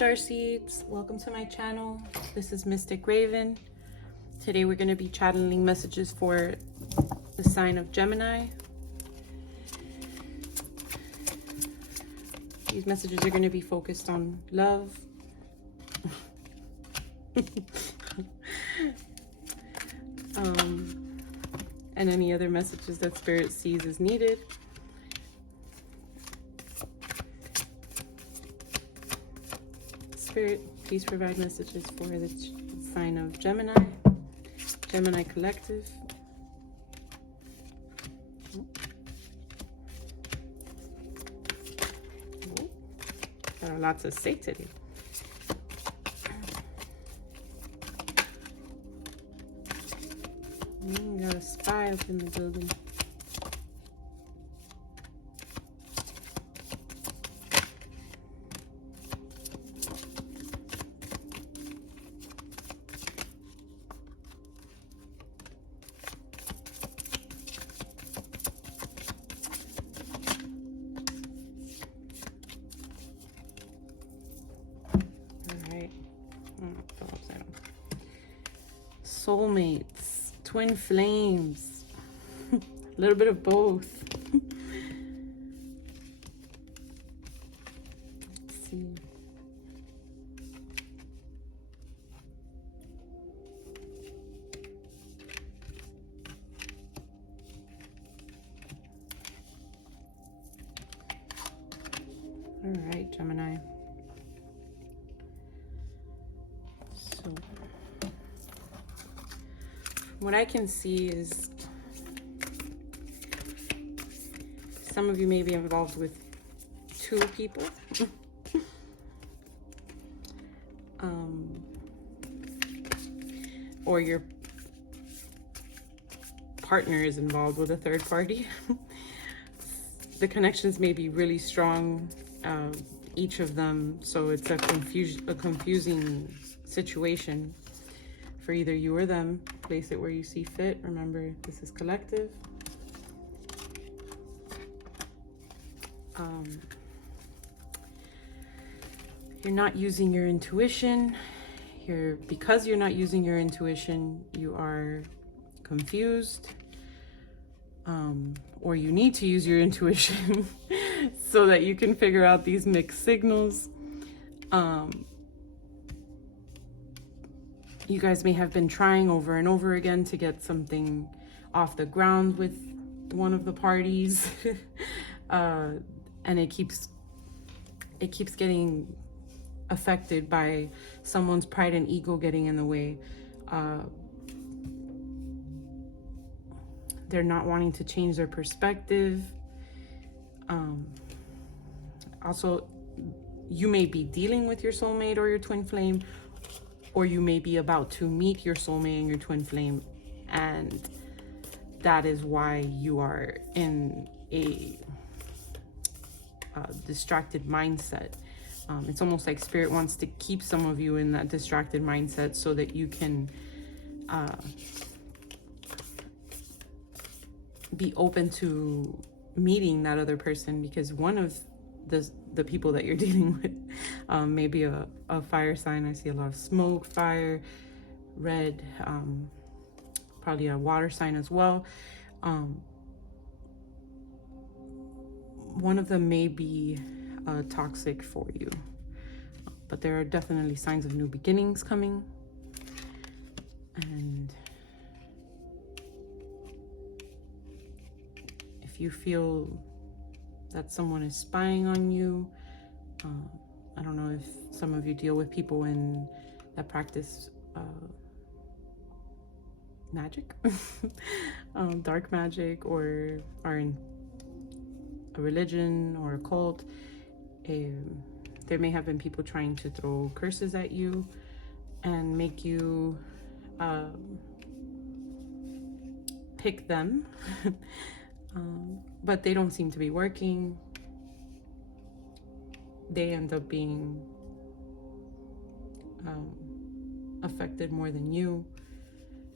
Starseeds, welcome to my channel. This is Mystic Raven. Today we're going to be channeling messages for the sign of Gemini. These messages are going to be focused on love, and any other messages that Spirit sees as needed. Spirit, please provide messages for the sign of Gemini, Gemini Collective. Got a lot to say today. Got a spy up in the building. Soulmates, twin flames, a little bit of both. Let's see. All right, Gemini. So what I can see is some of you may be involved with two people. Or your partner is involved with a third party. The connections may be really strong, each of them, so it's a confusing situation for either you or them. Place it where you see fit. Remember, this is collective. You're not using your intuition. Because you're not using your intuition, you are confused. Or you need to use your intuition so that you can figure out these mixed signals. You guys may have been trying over and over again to get something off the ground with one of the parties. And it keeps getting affected by someone's pride and ego getting in the way. They're not wanting to change their perspective. Also, you may be dealing with your soulmate or your twin flame, or you may be about to meet your soulmate and your twin flame, and that is why you are in a distracted mindset. It's almost like Spirit wants to keep some of you in that distracted mindset so that you can be open to meeting that other person, because one of the people that you're dealing with may be a fire sign. I see a lot of smoke, fire, red, probably a water sign as well. One of them may be toxic for you, but there are definitely signs of new beginnings coming. And if you feel that someone is spying on you, I don't know if some of you deal with people that practice magic, dark magic, or are in a religion or a cult. There may have been people trying to throw curses at you and make you pick them. But they don't seem to be working. They end up being affected more than you.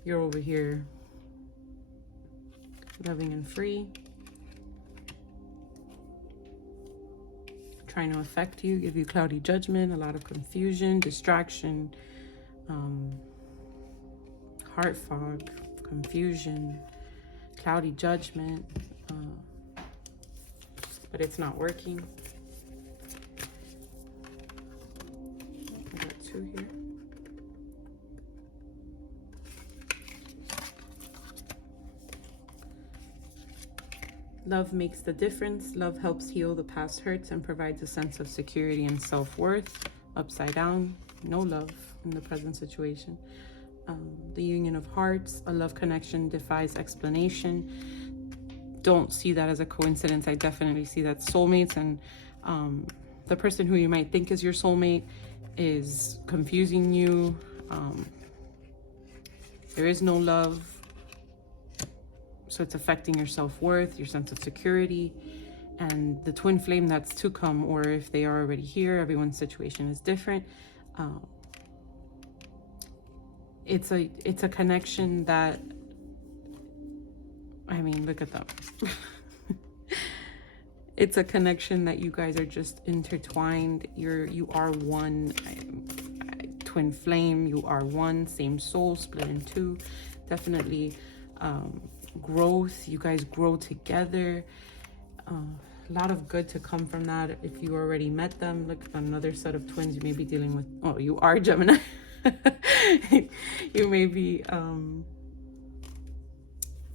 You're over here loving and free, trying to affect you, give you cloudy judgment, a lot of confusion, distraction, heart fog, confusion, cloudy judgment, but it's not working. I got 2 here. Love makes the difference. Love helps heal the past hurts and provides a sense of security and self-worth. Upside down, no love in the present situation. The union of hearts, a love connection defies explanation. Don't see that as a coincidence. I definitely see that soulmates, and the person who you might think is your soulmate is confusing you. There is no love. So it's affecting your self-worth, your sense of security, and the twin flame that's to come, or if they are already here, everyone's situation is different. It's a connection that, I mean, look at them. It's a connection that you guys are just intertwined. You are one. Twin flame, you are one, same soul, split in two. Definitely growth. You guys grow together. A lot of good to come from that. If you already met them, look, another set of twins you may be dealing with. Oh, you are Gemini. You may be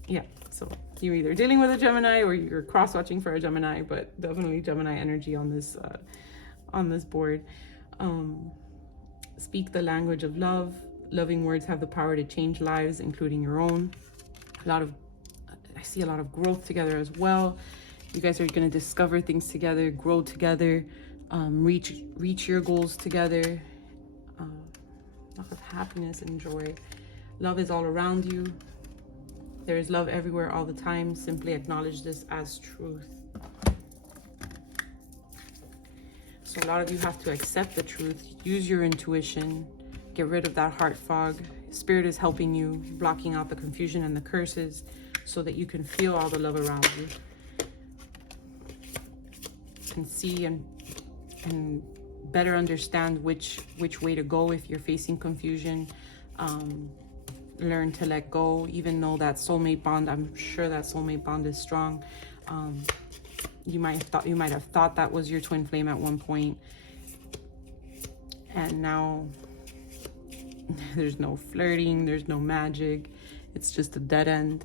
yeah, so you're either dealing with a Gemini or you're cross-watching for a Gemini, but definitely Gemini energy on this board. Speak the language of love. Loving words have the power to change lives, including your own. I see a lot of growth together as well. You guys are going to discover things together, grow together, reach your goals together. A lot of happiness and joy. Love is all around you. There is love everywhere all the time. Simply acknowledge this as truth. So a lot of you have to accept the truth. Use your intuition. Get rid of that heart fog. Spirit is helping you, blocking out the confusion and the curses so that you can feel all the love around you. And see and better understand which way to go if you're facing confusion. Learn to let go, even though that soulmate bond, I'm sure that soulmate bond is strong. You might have thought that was your twin flame at one point, and now there's no flirting, there's no magic, it's just a dead end.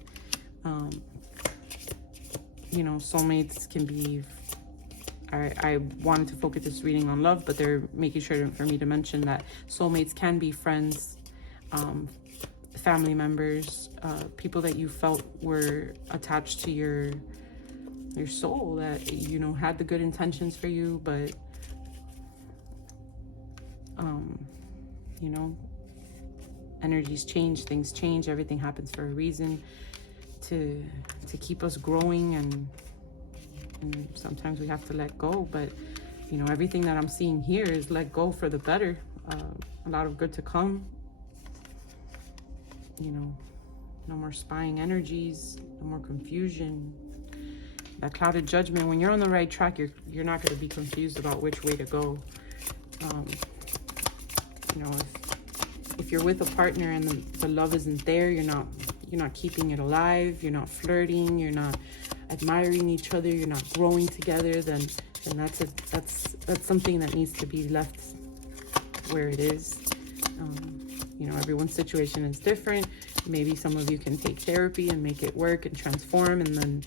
You know, soulmates can be, I wanted to focus this reading on love, but they're making sure for me to mention that soulmates can be friends, family members, people that you felt were attached to your soul, that, you know, had the good intentions for you, but you know, energies change, things change, everything happens for a reason, to keep us growing, and sometimes we have to let go. But you know, everything that I'm seeing here is let go for the better. A lot of good to come. You know, no more spying energies, no more confusion. That clouded judgment, when you're on the right track, you're not going to be confused about which way to go. You know, if you're with a partner and the love isn't there, you're not keeping it alive, you're not flirting, you're not admiring each other, you're not growing together, then that's something that needs to be left where it is. You know, everyone's situation is different. Maybe some of you can take therapy and make it work and transform, and then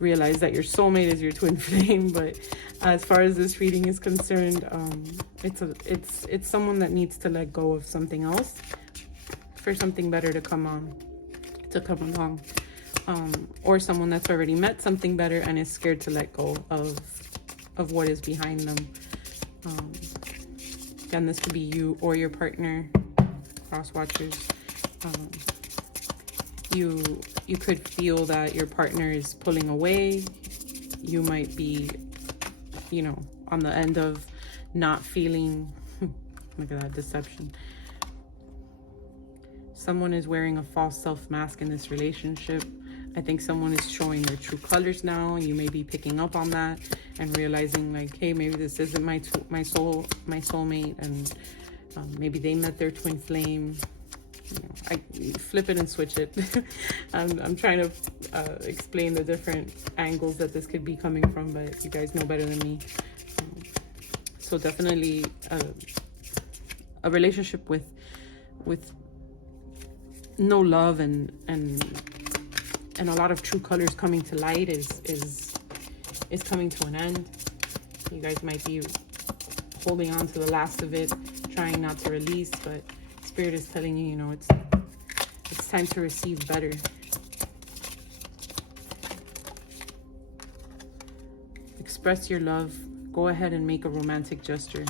realize that your soulmate is your twin flame. But as far as this reading is concerned, it's someone that needs to let go of something else for something better to come along, or someone that's already met something better and is scared to let go of what is behind them. Again, this could be you or your partner, cross watchers. You could feel that your partner is pulling away. You might be, you know, on the end of not feeling, look at that deception. Someone is wearing a false self mask in this relationship. I think someone is showing their true colors now, and you may be picking up on that and realizing like, hey, maybe this isn't my soulmate, and maybe they met their twin flame. You know, I flip it and switch it. I'm trying to explain the different angles that this could be coming from, but you guys know better than me. So definitely a relationship with no love and a lot of true colors coming to light is coming to an end. You guys might be holding on to the last of it, trying not to release, but Spirit is telling you, you know, it's time to receive better. Express your love. Go ahead and make a romantic gesture.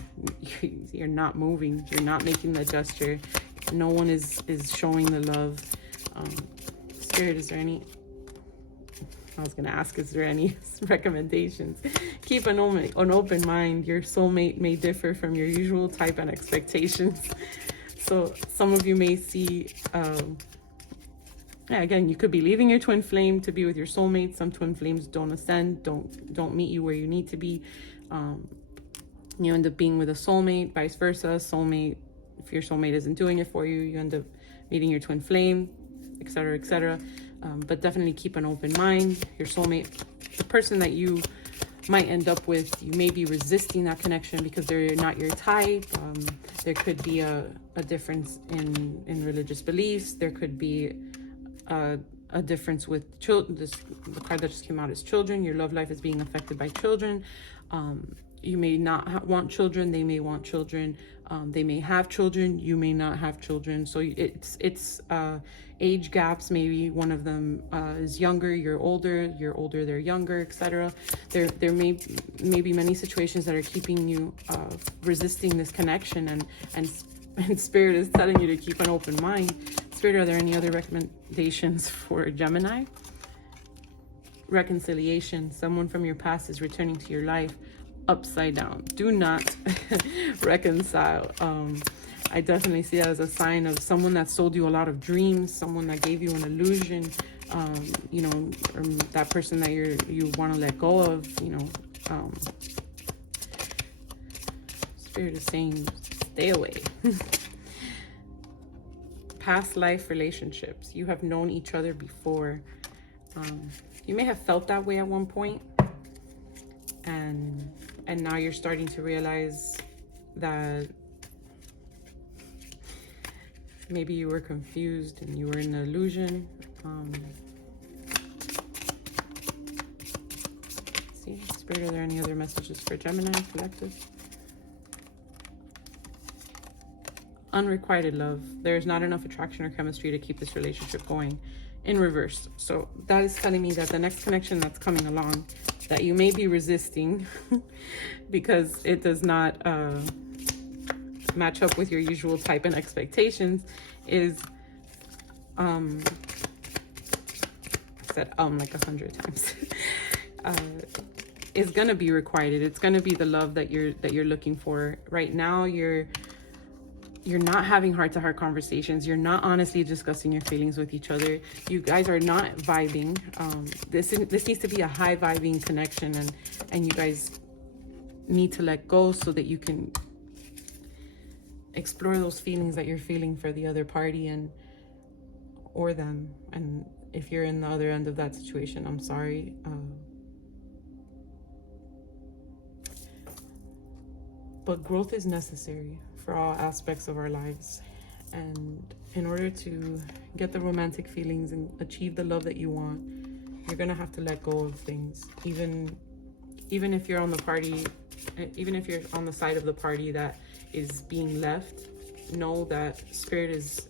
You're not moving. You're not making the gesture. No one is showing the love. Spirit, is there any... I was going to ask, is there any recommendations? Keep an open mind. Your soulmate may differ from your usual type and expectations. So some of you may see... again, you could be leaving your twin flame to be with your soulmate. Some twin flames don't ascend, don't meet you where you need to be. You end up being with a soulmate, vice versa. Soulmate, if your soulmate isn't doing it for you, you end up meeting your twin flame, etc., etc. But definitely keep an open mind. Your soulmate, the person that you might end up with, you may be resisting that connection because they're not your type. There could be a difference in religious beliefs. There could be a difference with children. The card that just came out is children. Your love life is being affected by children. You may not want children. They may want children. They may have children. You may not have children. So it's age gaps. Maybe one of them is younger. You're older. They're younger, etc. There may be many situations that are keeping you resisting this connection, and Spirit is telling you to keep an open mind. Spirit, are there any other recommendations for Gemini? Reconciliation. Someone from your past is returning to your life upside down. Do not reconcile. I definitely see that as a sign of someone that sold you a lot of dreams, someone that gave you an illusion, you know, or that person that you want to let go of, you know. Spirit is saying, stay away. Past life relationships. You have known each other before. You may have felt that way at one point, and now you're starting to realize that maybe you were confused and you were in an illusion. See, Spirit, are there any other messages for Gemini collective? Unrequited love. There's not enough attraction or chemistry to keep this relationship going. In reverse. So that is telling me that the next connection that's coming along, that you may be resisting because it does not match up with your usual type and expectations, is I said like 100 times. Is gonna be requited. It's gonna be the love that you're looking for. Right now you're not having heart-to-heart conversations. You're not honestly discussing your feelings with each other. You guys are not vibing. This needs to be a high vibing connection, and you guys need to let go so that you can explore those feelings that you're feeling for the other party or them. And if you're in the other end of that situation, I'm sorry. But growth is necessary for all aspects of our lives, and in order to get the romantic feelings and achieve the love that you want, you're gonna have to let go of things. Even if you're on the party, even if you're on the side of the party that is being left, know that Spirit is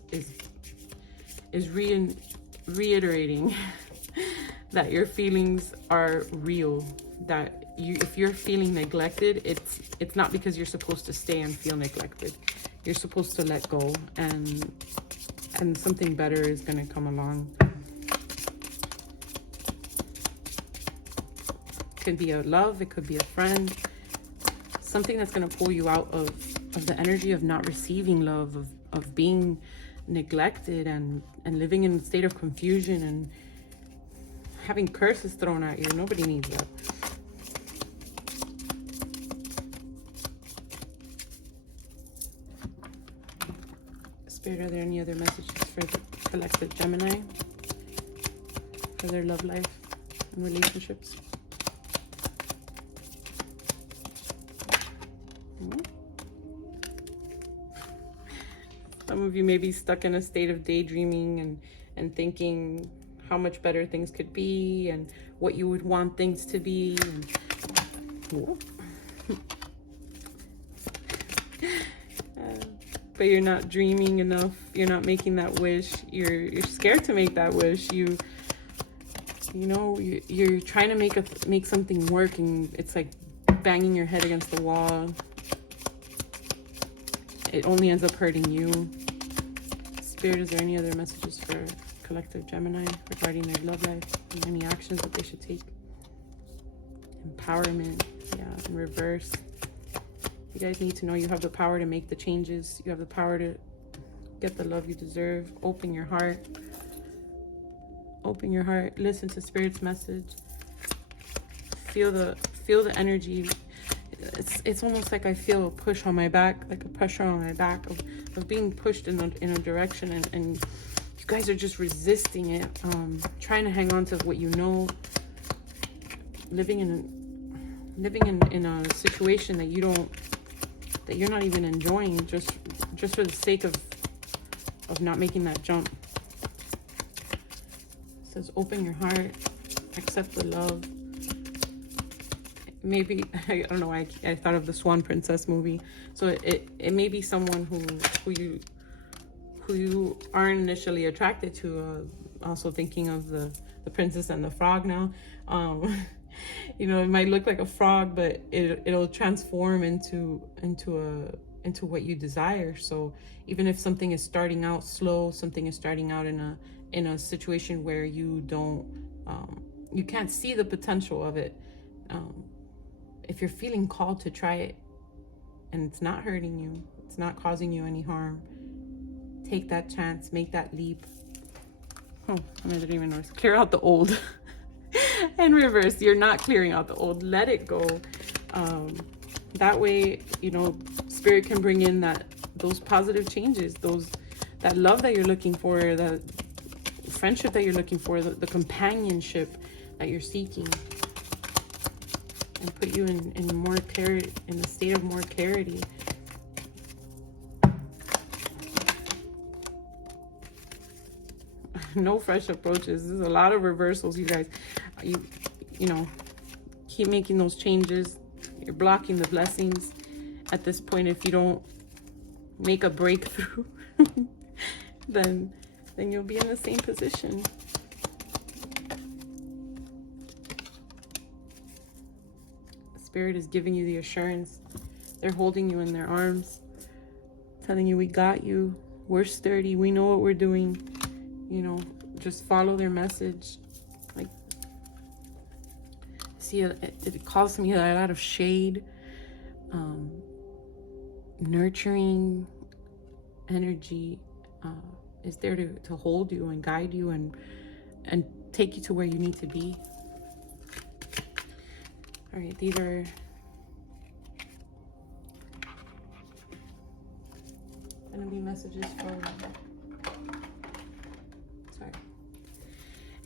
reiterating that your feelings are real. That if you're feeling neglected, it's not because you're supposed to stay and feel neglected. You're supposed to let go, and something better is going to come along. It could be a love, it could be a friend, something that's going to pull you out of the energy of not receiving love, of being neglected and living in a state of confusion. And having curses thrown at you. Nobody needs that. Spirit, are there any other messages for the collective Gemini? For their love life and relationships? Some of you may be stuck in a state of daydreaming and thinking how much better things could be and what you would want things to be. But you're not dreaming enough. You're not making that wish. You're scared to make that wish. You're trying to make something work, and it's like banging your head against the wall. It only ends up hurting you. Spirit, is there any other messages for collective Gemini regarding their love life and any actions that they should take? Empowerment, yeah, in reverse. You guys need to know you have the power to make the changes. You have the power to get the love you deserve. Open your heart. Open your heart. Listen to Spirit's message. Feel the energy. It's almost like I feel a push on my back, like a pressure on my back of being pushed in a direction, and you guys are just resisting it, trying to hang on to what you know, living in a situation that you're not even enjoying, just for the sake of not making that jump. It says open your heart, accept the love. Maybe, I don't know, I thought of the Swan Princess movie. So it may be someone who you aren't initially attracted to. Also thinking of the Princess and the Frog now. It might look like a frog, but it'll transform into what you desire. So even if something is starting out slow, something is starting out in a situation where you can't see the potential of it. If you're feeling called to try it and it's not hurting you, it's not causing you any harm, take that chance, make that leap. Oh, I didn't even notice. Clear out the old. In reverse, you're not clearing out the old. Let it go. That way, Spirit can bring in those positive changes, that love that you're looking for, the friendship that you're looking for, the companionship that you're seeking. And put you in more clarity, in a state of more clarity. No fresh approaches. There's a lot of reversals, you guys. You keep making those changes. You're blocking the blessings. At this point, if you don't make a breakthrough, then you'll be in the same position. Spirit is giving you the assurance. They're holding you in their arms, telling you, we got you. We're sturdy. We know what we're doing. Just follow their message. Like, see, it calls me a lot of shade, nurturing energy is there to hold you and guide you and take you to where you need to be. All right, these are going to be messages from,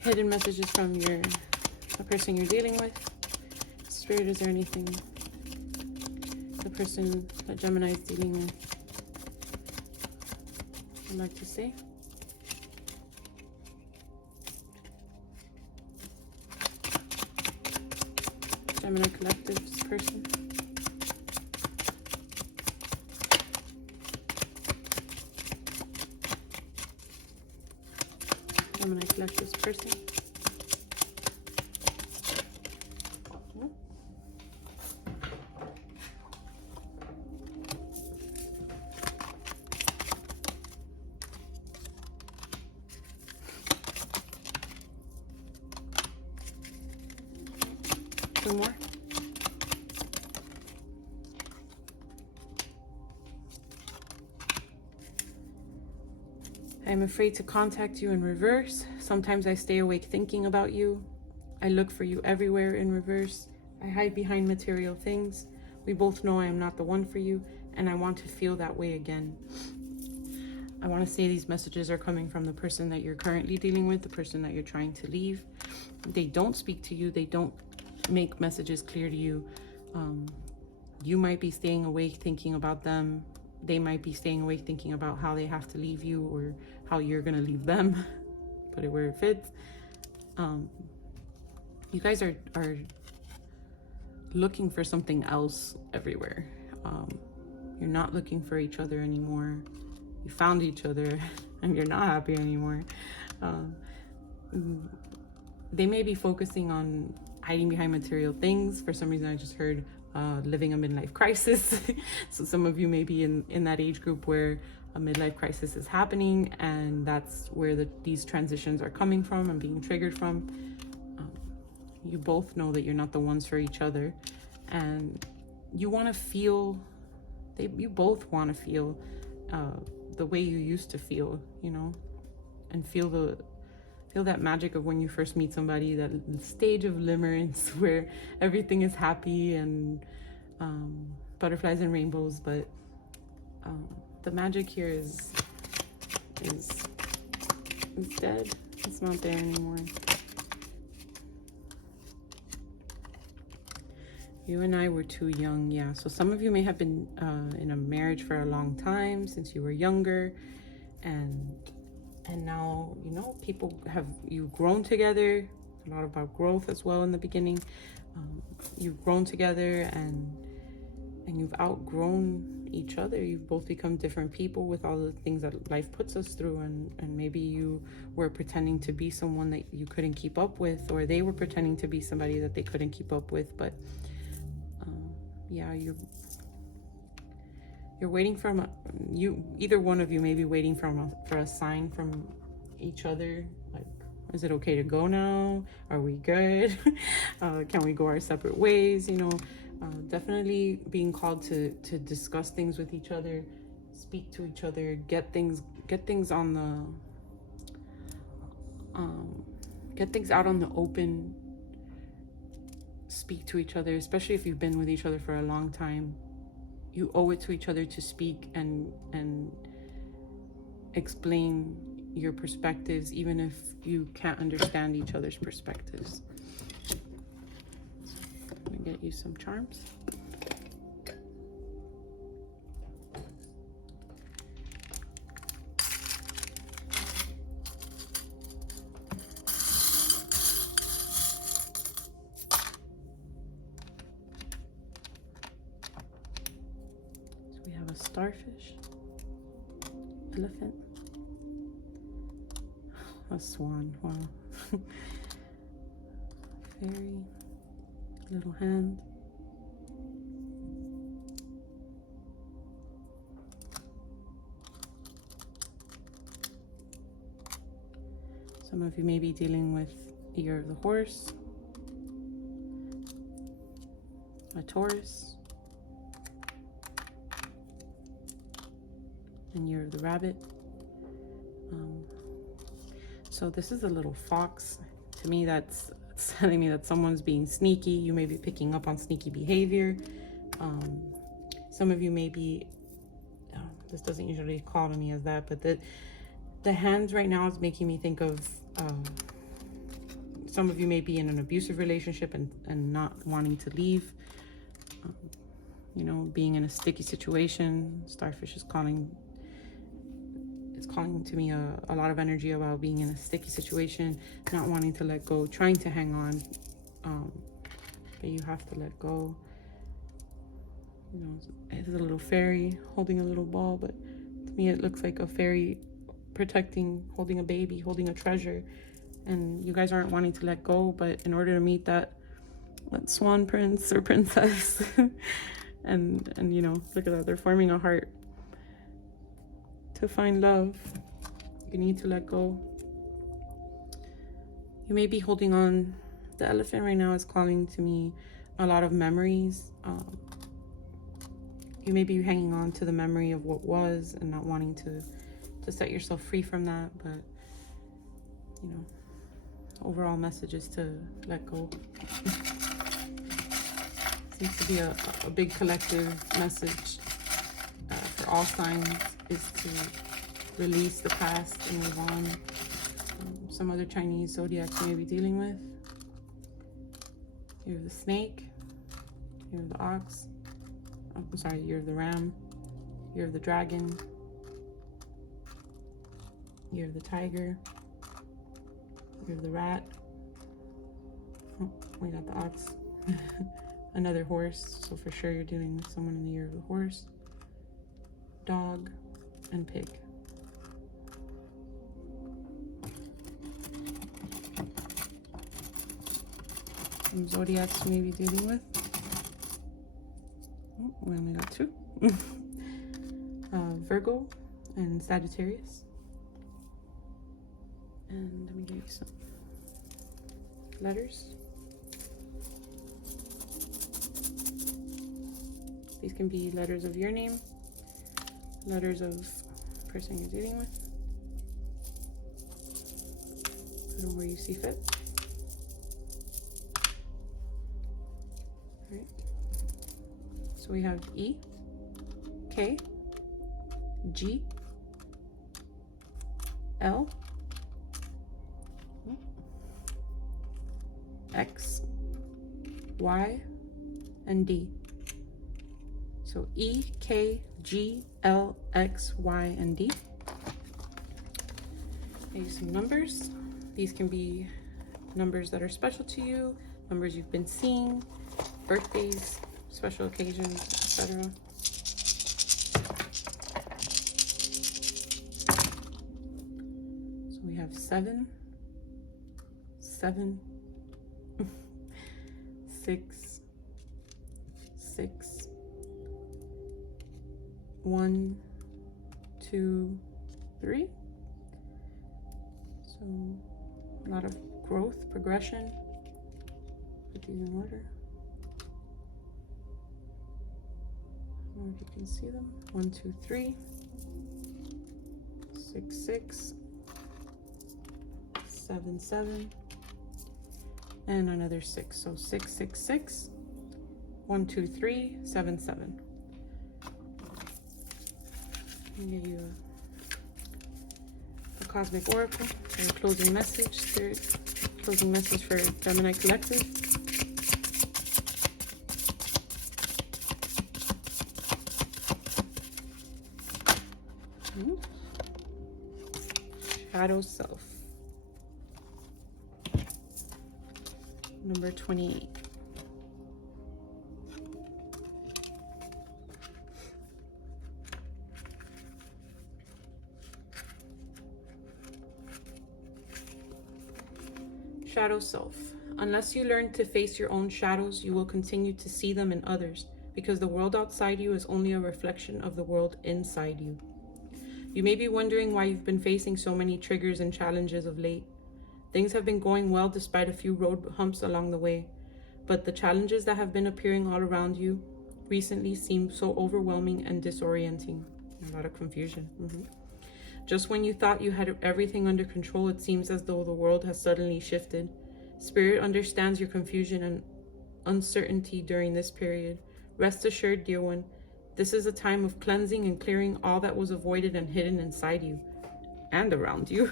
hidden messages from the person you're dealing with. Spirit, is there anything the person that Gemini is dealing with would like to say? Gemini Collective's person. Gemini Collective's person. Two more. I'm afraid to contact you in reverse. Sometimes I stay awake thinking about you. I look for you everywhere in reverse. I hide behind material things. We both know I am not the one for you, and I want to feel that way again. I want to say these messages are coming from the person that you're currently dealing with, the person that you're trying to leave. They don't speak to you. They don't make messages clear to you. You might be staying awake thinking about them. They might be staying awake thinking about how they have to leave you or how you're going to leave them. Put it where it fits. You guys are looking for something else everywhere. You're not looking for each other anymore. You found each other and you're not happy anymore. They may be focusing on hiding behind material things. For some reason, I just heard living a midlife crisis. So some of you may be in that age group where a midlife crisis is happening, and that's where these transitions are coming from and being triggered from. You both know that you're not the ones for each other, and you want to feel, you both want to feel the way you used to feel, you know, and feel that magic of when you first meet somebody, that stage of limerence where everything is happy and butterflies and rainbows. But the magic here is dead. It's not there anymore. You and I were too young. Yeah, so some of you may have been in a marriage for a long time, since you were younger, and now, you know, you've grown together. A lot about growth as well in the beginning. You've grown together and you've outgrown each other. You've both become different people with all the things that life puts us through, and maybe you were pretending to be someone that you couldn't keep up with, or they were pretending to be somebody that they couldn't keep up with. But yeah, you're waiting from either one of you may be waiting for a sign from each other. Like, is it okay to go now? Are we good? Can we go our separate ways? You know, definitely being called to discuss things with each other, speak to each other, get things on get things out on the open. Speak to each other, especially if you've been with each other for a long time. You owe it to each other to speak and explain your perspectives, even if you can't understand each other's perspectives. Let me get you some charms. Starfish, elephant, a swan, wow, fairy, little hand, some of you may be dealing with year of the horse, a Taurus, and year of the rabbit. So this is a little fox. To me, it's telling me that someone's being sneaky. You may be picking up on sneaky behavior. Some of you may be, this doesn't usually call to me as that, but the hands right now is making me think of, some of you may be in an abusive relationship and not wanting to leave. You know, being in a sticky situation. Starfish is calling to me a lot of energy about being in a sticky situation, not wanting to let go, trying to hang on, but you have to let go. You know, it's a little fairy holding a little ball, but to me it looks like a fairy holding a baby, holding a treasure, and you guys aren't wanting to let go. But in order to meet that swan prince or princess, and you know, look at that, they're forming a heart. To find love, you need to let go. You may be holding on. The elephant right now is calling to me a lot of memories. You may be hanging on to the memory of what was and not wanting to set yourself free from that. But, you know, overall message is to let go. Seems to be a big collective message for all signs, is to release the past and move on. Some other Chinese zodiacs you may be dealing with. You have the snake, you have the ox, I'm sorry, you have the ram, you have the dragon, you have the tiger, you have the rat, oh, we got the ox, another horse, so for sure you're dealing with someone in the year of the horse, dog, and pig. Some zodiacs you may be dealing with. Oh, we only got 2. Virgo and Sagittarius. And let me give you some letters. These can be letters of your name, letters of the person you're dealing with. Put them where you see fit. All right. So we have E, K, G, L, X, Y, and D. So E, K, G, L, X, Y, and D. Maybe some numbers. These can be numbers that are special to you, numbers you've been seeing, birthdays, special occasions, etc. So we have 7, 7, 6, 6, 1, 2, 3. So a lot of growth, progression. Put these in order. I don't know if you can see them. 1, 2, 3, 6, 6, 7, 7, and another 6. So 6, 6, 6, 1, 2, 3, 7, 7. I'll give you a cosmic oracle for a closing message, spirit, closing message for Gemini Collective. Shadow Self. Number 28. Shadow Self. Unless you learn to face your own shadows, you will continue to see them in others, because the world outside you is only a reflection of the world inside you. You may be wondering why you've been facing so many triggers and challenges of late. Things have been going well despite a few road humps along the way, but the challenges that have been appearing all around you recently seem so overwhelming and disorienting. A lot of confusion. Just when you thought you had everything under control, it seems as though the world has suddenly shifted. Spirit understands your confusion and uncertainty during this period. Rest assured, dear one, this is a time of cleansing and clearing all that was avoided and hidden inside you and around you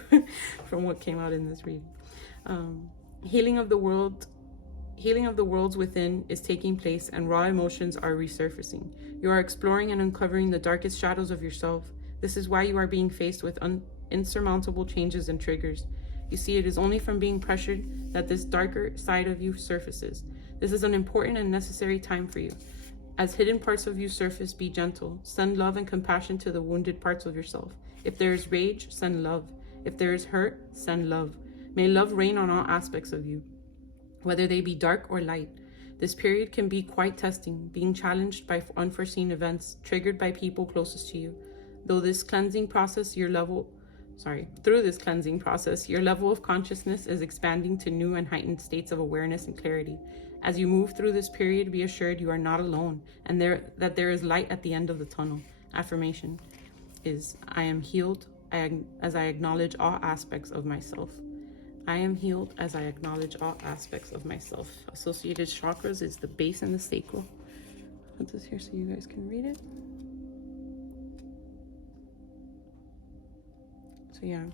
from what came out in this reading. Healing of the worlds within is taking place, and raw emotions are resurfacing. You are exploring and uncovering the darkest shadows of yourself. This is why you are being faced with insurmountable changes and triggers. You see, it is only from being pressured that this darker side of you surfaces. This is an important and necessary time for you. As hidden parts of you surface, be gentle. Send love and compassion to the wounded parts of yourself. If there is rage, send love. If there is hurt, send love. May love reign on all aspects of you, whether they be dark or light. This period can be quite testing, being challenged by unforeseen events, triggered by people closest to you. Through this cleansing process, your level of consciousness is expanding to new and heightened states of awareness and clarity. As you move through this period, be assured you are not alone, and that there is light at the end of the tunnel. Affirmation is, I am healed as I acknowledge all aspects of myself. I am healed as I acknowledge all aspects of myself. Associated chakras is the base and the sacral. Put this here so you guys can read it. So yeah,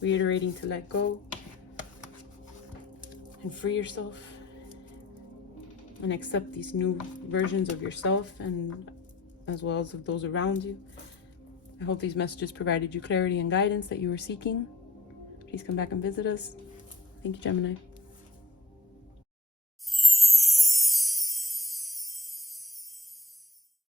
reiterating to let go and free yourself and accept these new versions of yourself, and as well as of those around you. I hope these messages provided you clarity and guidance that you were seeking. Please come back and visit us. Thank you, Gemini.